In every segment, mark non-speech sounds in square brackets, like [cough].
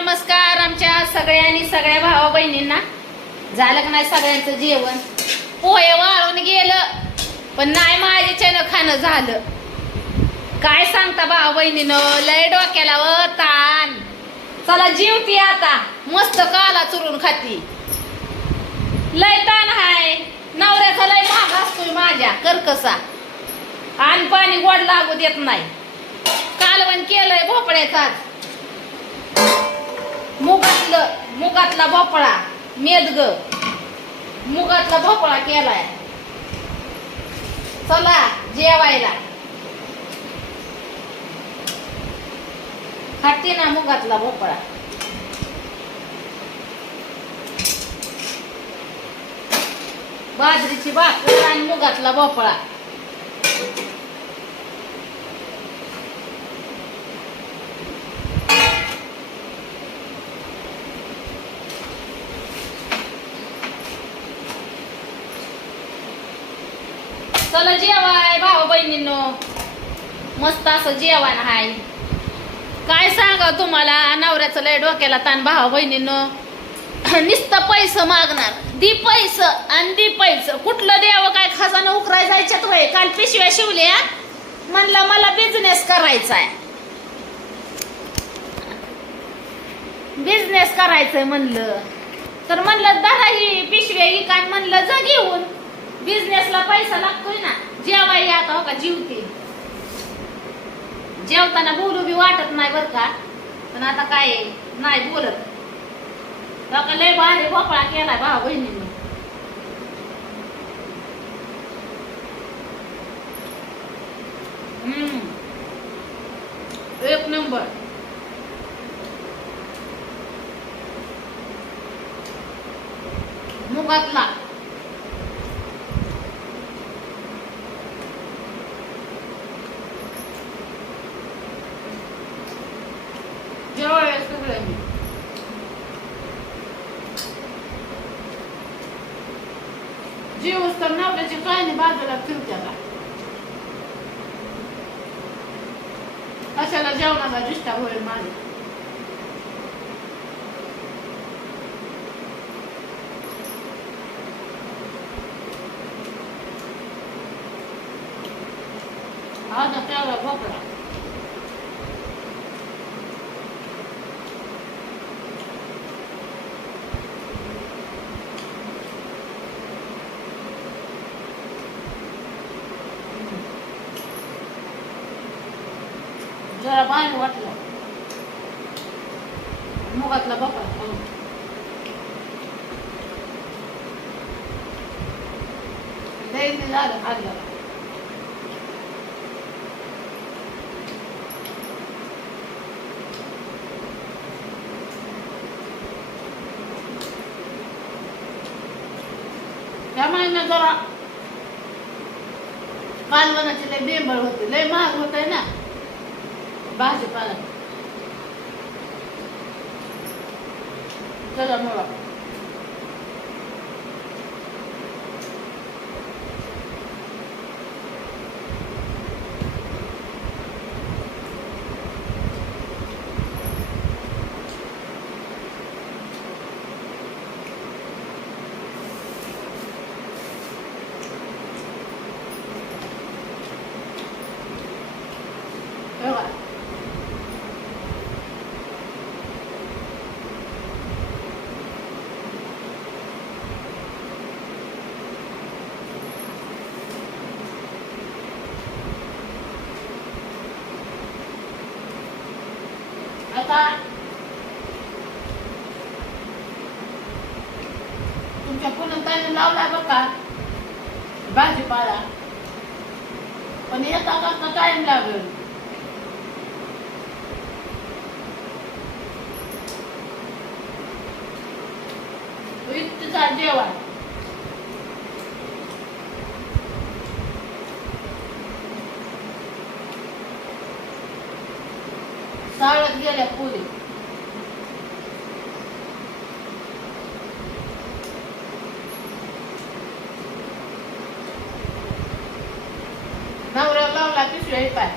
नमस्कार आमच्या सगळ्यांनी सगळ्या भावा बहिणींना. झालं का नाही सगळ्यांचं जेवण? पोहे वाळून गेलं पण नाही माझ्याच्यानं खाणं झालं. काय सांगता भावा बहिणीनं? लय डोक्याला व ताण. चला जेवती आता. मस्त काला चुरून खाती. लय ताण हाय. नवऱ्याचा लय महाग असतोय माझ्या करकसा. आणि पाणी गोड लागू देत नाही. कालवण केलंय भोपळ्याचाच मुगातलं मुगातला भोपळा. मेदग मुगातला भोपळा केलाय. चला जेवायला. खाते ना मुगातला भोपळा. बाजरीची भाकर आणि मुगातला भोपळा. चला जेवाय भाऊ बहिणींनो. मस्त असं जेवण हाय. काय सांगा तुम्हाला? नवऱ्याचं लय डोक्याला ताण भाऊ बहिणींनो. नुसतं पैसं मागणार. दी पैस आणि दी पैस. कुठलं द्यावं काय खजाना उकराय जायच्यात वय काल पिशव्या शिवल्या. म्हणलं मला बिझनेस करायचा आहे बिझनेस करायचंय म्हणलं. तर म्हणलं दादा ही पिशव्या इकान म्हणलं जा घेऊन. बिझनेसला पैसा लागतोय ना जेवाय आता हो का जीवते. जेवताना बोलू बी वाटत नाही बर का पण आता काय नाही बोलत. हो का लय भारी भोपळा केला भाऊ बहिणीने. हम्म. एक नंबर मुगातला जेवाय सगळे मी जीवस तर नवऱ्याची काय नाही बाजूला फिरत्याला कशाला जेवणाला डिस्टर्ब होईल माझे हा ना त्याला भोपळा जरा बाहेर वाटलं. मुगातला भोपळा खाऊन. लई ते झालं खाल्लं. त्या महिन्यात जरा कालवनाची लय बेंबळ होते. लय महाग होत आहे ना. भाजीपाला चला मुळा बघा आता तुमच्या पुन्हा त्याने लावला बघा भाजीपाला पण येता करता टाइम लागेल. इतका जेवण साळत गेल्या पुरी नवऱ्या लावला पिशव्या पाय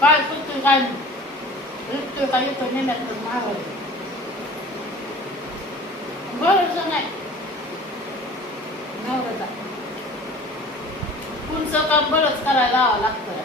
काय सुटतोय काय नाही तो काय येतो नेण्यात मागावर बरोबर नाही नवऱ्याचा पुढचं काम बरंच करायला लागतं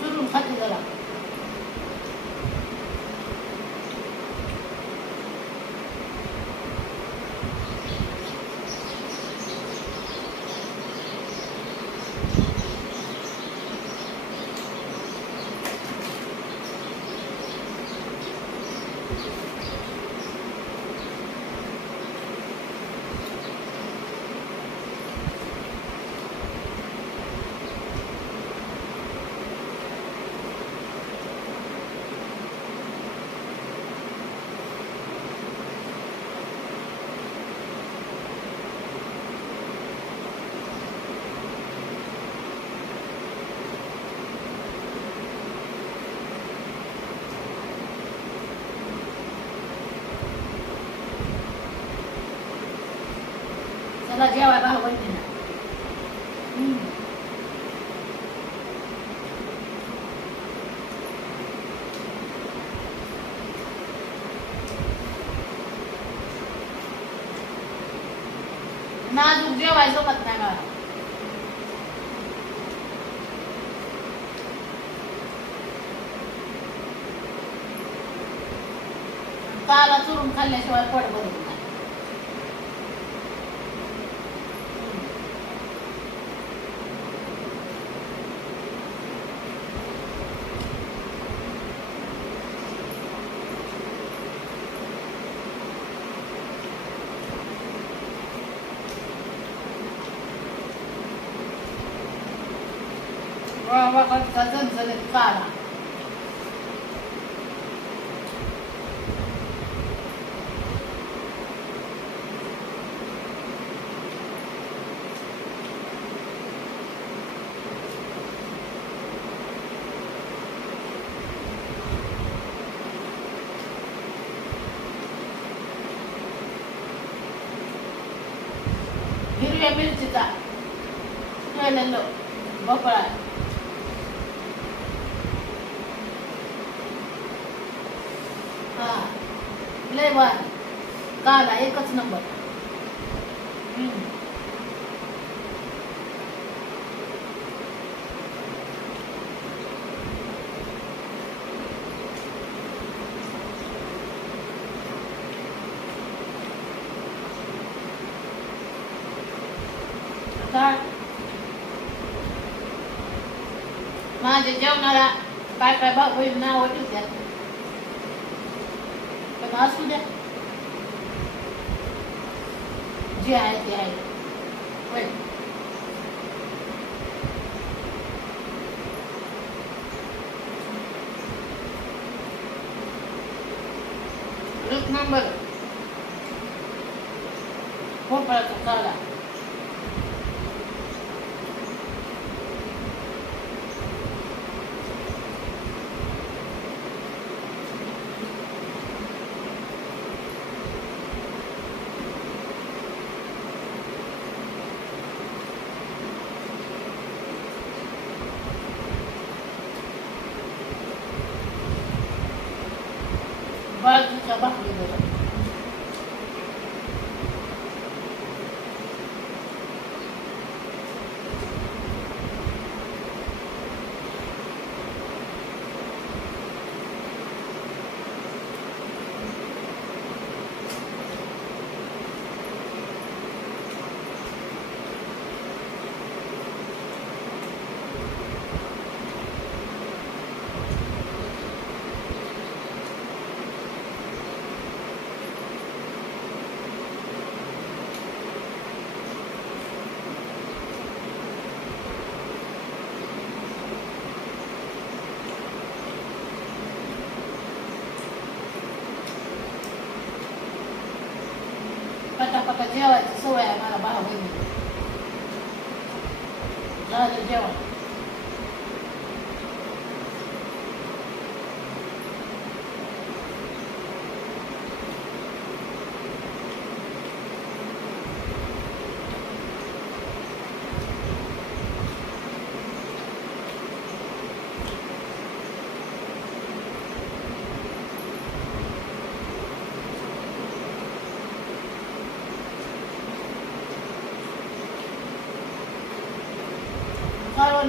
चुरून खाते जरा चला जेवाय भाऊ बहिणीला हम्म. नाजूक जेवाय जमत नाही मला काला चुरून खाल्ल्याशिवाय 我我我真正吃的饭了 लय वार काला एकच नंबर. माझ्या जेवणाला काय काय भाऊ ना नाव ठेवत्यात पण असू द्या जे आहे जेवायची सवय आहे मला भाऊ बहिणी झालं जेवण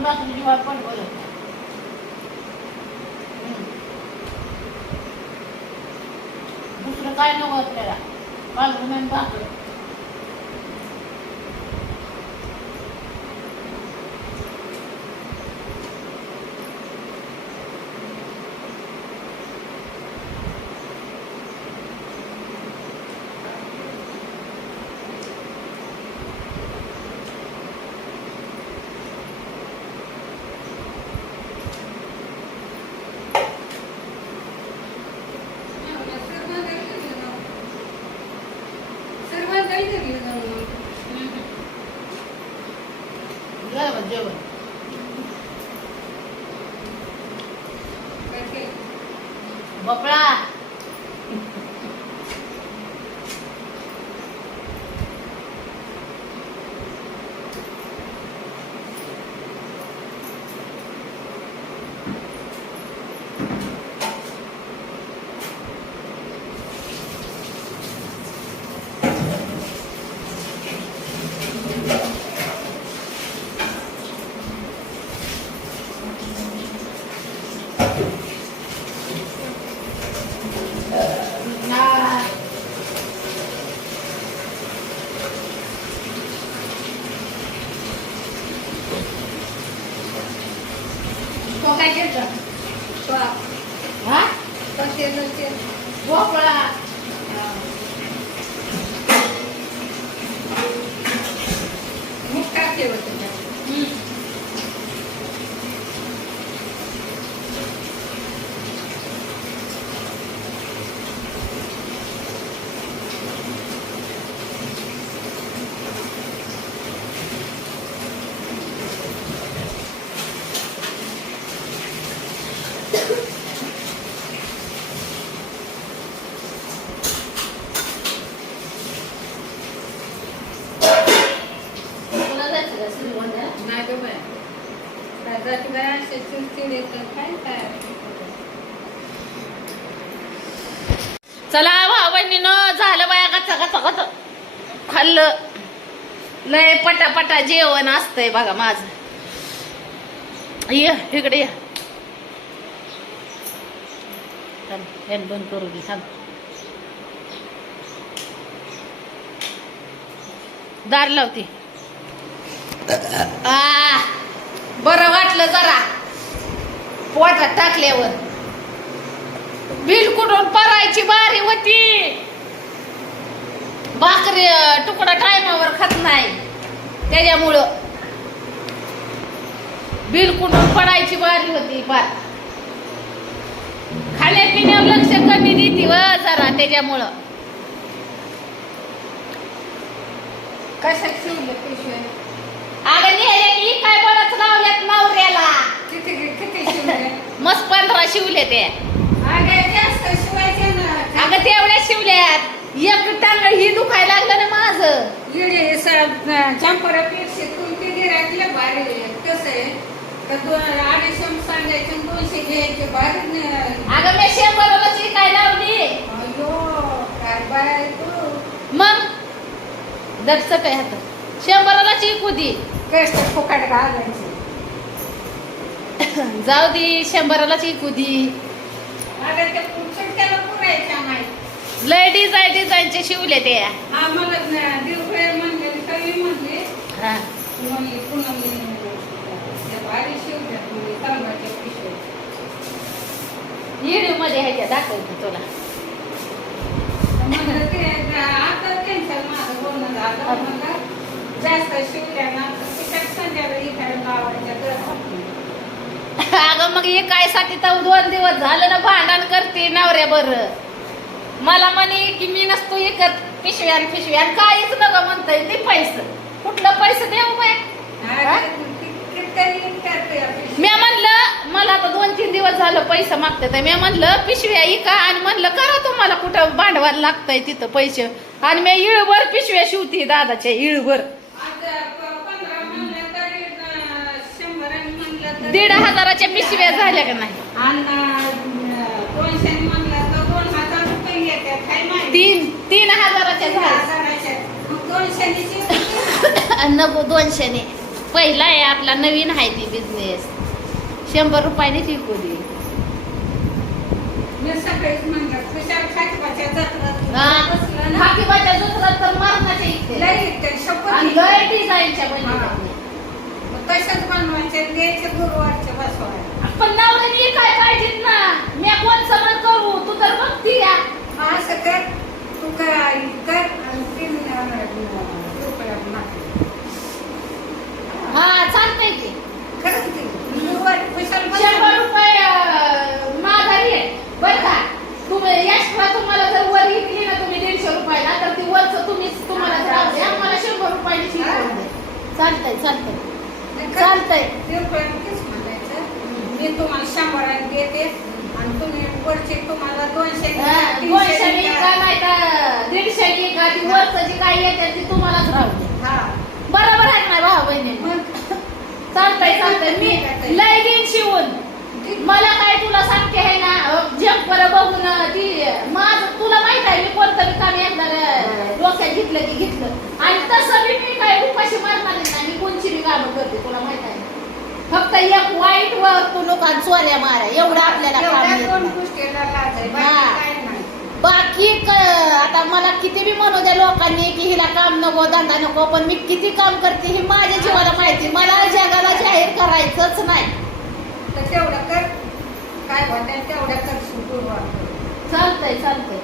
कालवण भाकरी जीवा पण बोलत हम्म. दुसरं काय नको आपल्याला कालवण आणि भाकरी जेवण जेवण भोपळा Ah. तो काय केलं हा भोपळा हम्म. तुला जायचं का श्रीगोंद्याला? चला भाऊ बहिणीनं झालं बाया गचा गचा गच खाल्लं. लय पटापटा जेवण असतंय बघा माझं. ये इकडे ये. फॅन बंद करू दे सांग दार लावते. आ बरं वाटलं जरा. पोटात टाकल्यावर. बिल कुठून परायची बारी होती. भाकरी तुकडा टायमावर खात नाही. त्याच्यामुळं बिल कुठून पडायची बारी होती पार खाण्यापिण्यावर लक्ष कमी देते व जरा त्याच्यामुळं. अगं नेले की काय बरंच लावल्यात नवऱ्याला. मस्त पंधरा शिवले ते अगं तेवढ्या शिवल्यात. एक टांग ही दुखायला लागलं ना माझं. चंपरा पीठशे कोणते गिराकले भारी कसं आहे? तर दोन अडीचशे सांगायचे आणि दोनशे घ्यायचे. भारी न- अगं मी शंभराला काय लावली. अयो काय बाय तू? मग? दटसट आहे हात? शंभराला चीक होती कष्ट फुकट घालायचे. जाऊ दे शंभराला चीक होती अरे ते सुट्ट्याला पुरायच्या नाही लय डिझाईन डिझाईनचे शिवले ते. हा. व्हिडिओमध्ये ह्याच्या दाखवते तुला. जास्त शिवल्या ना संध्याकाळी अगं मग हे काय साठी तर दोन दिवस झालं ना भांडण करते नवऱ्या बर मला म्हणे की मी नसतो एकत पिशवी आणि पिशवी आणि काहीच नका म्हणताय ते पैसे. कुठलं पैसे देऊ बाय. मी म्हणलं मला आता दोन तीन दिवस झालं पैसे मागते तर मी म्हणलं पिशव्या इका आणि म्हणलं करा तुम्हाला कुठं भांडवल लागतंय तिथं पैसे. आणि मी इळभर पिशव्या शिवते दादाच्या इळभर आज प- पंधरा म्हणलं तरी अं, शंभर आणि म्हणलं तरी- दीड हजाराच्या पिशव्या झाल्या का नाही? तीन तीन हजाराच्या झाल्या. [laughs] नको दोनशेने. पहिला आहे आपला नवीन आहे ती बिझनेस शंभर रुपयाने शिकू दे. जत्रात हा. दुसरं तर मरणाच्या इथे. डिझाईनच्या तशाच बनवायचे द्यायचे गुरुवारचे पण नवऱ्याने काय पाहिजेत ना? मी कोण समज करू? तू तर बघती या. असं कर. तू कर आई कर. आणि तीन. हा चालतंय की. खरंच की? गुरुवार कुशाल शंभर रुपये अं, माघारी आहे. बरं का? तुम्ही एक्स्ट्रा तुम्हाला जर वर ना तुम्ही दीडशे रुपयाला तर ती वरच तुम्ही तुम्हाला द्या मला शंभर रुपयाची द्या चालतंय चालतंय. चालतंय. मी तुम्हाला शंभराने देते. आणि तुम्ही वरचे तुम्हाला दोनशे दोनशे विका नाही तर दीडशे विका ती वरच काही येते ती तुम्हालाच राहू हा. बरोबर आहे ना भाऊ बहिणी? चालतंय चालतंय. मी लय दिन शिवून. मला काय तुला सांगते आहे ना? जम्पर बघून ती माझ तुला माहीत आहे मी कोणतं काम एकदा डोक्यात घेतलं की घेतलं. आणि तसं बी मी काय उपाशी मारणार नाही मी कोणची बी कामं करते तुला माहीत आहे. फक्त एक वाईट वर्तणूक आणि चोऱ्या माऱ्या एवढं आपल्याला बाकी आता मला किती बी म्हणू द्या लोकांनी की हिला काम नको धंदा नको पण मी किती काम करते हे माझ्या जीवाला माहिती मला जगाला जाहीर करायचंच नाही. तर तेवढं कर. काय होतं तेवढं कर गुरुवार. चालतंय चालतंय.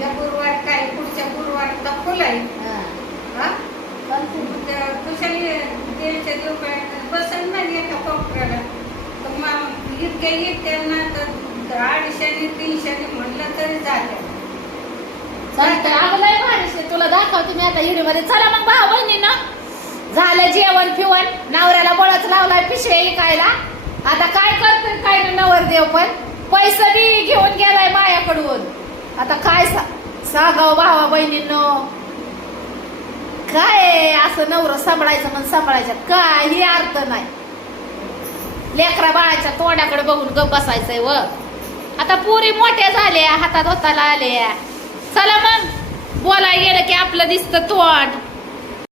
या गुरुवार काय? पुढच्या गुरुवारचा फुल आहे हा. तुझ्या दीडशे रुपये बसेल नाही एका कोपऱ्याला. तर मग इतके इतके ना तर अडीचशे तीनशे म्हणलं तरी जाते चालतंय. अगं लय भारी शे. तुला दाखवते मी आता व्हिडिओमध्ये चला मग भाऊ बहिणींनो. झालं जेवण फिवण नवऱ्याला बळच लावलाय पिशवे इकायला. आता काय करते काय नवर नवरदेव पण. पैसे बी घेऊन गेलाय मायाकडून. आता काय सा सांगाव भावा बहिणींनो. काय असं नवरं सांभाळायचं म्हणून सांभाळायचं? काही अर्थ नाही. लेकरा बाळाच्या तोंडाकडे बघून गप बसायचंय व. आता पुरी मोठ्या झाल्या हातात होताला आल्या. चला मग बोलाय गेलं की आपलं दिसतं तोंड.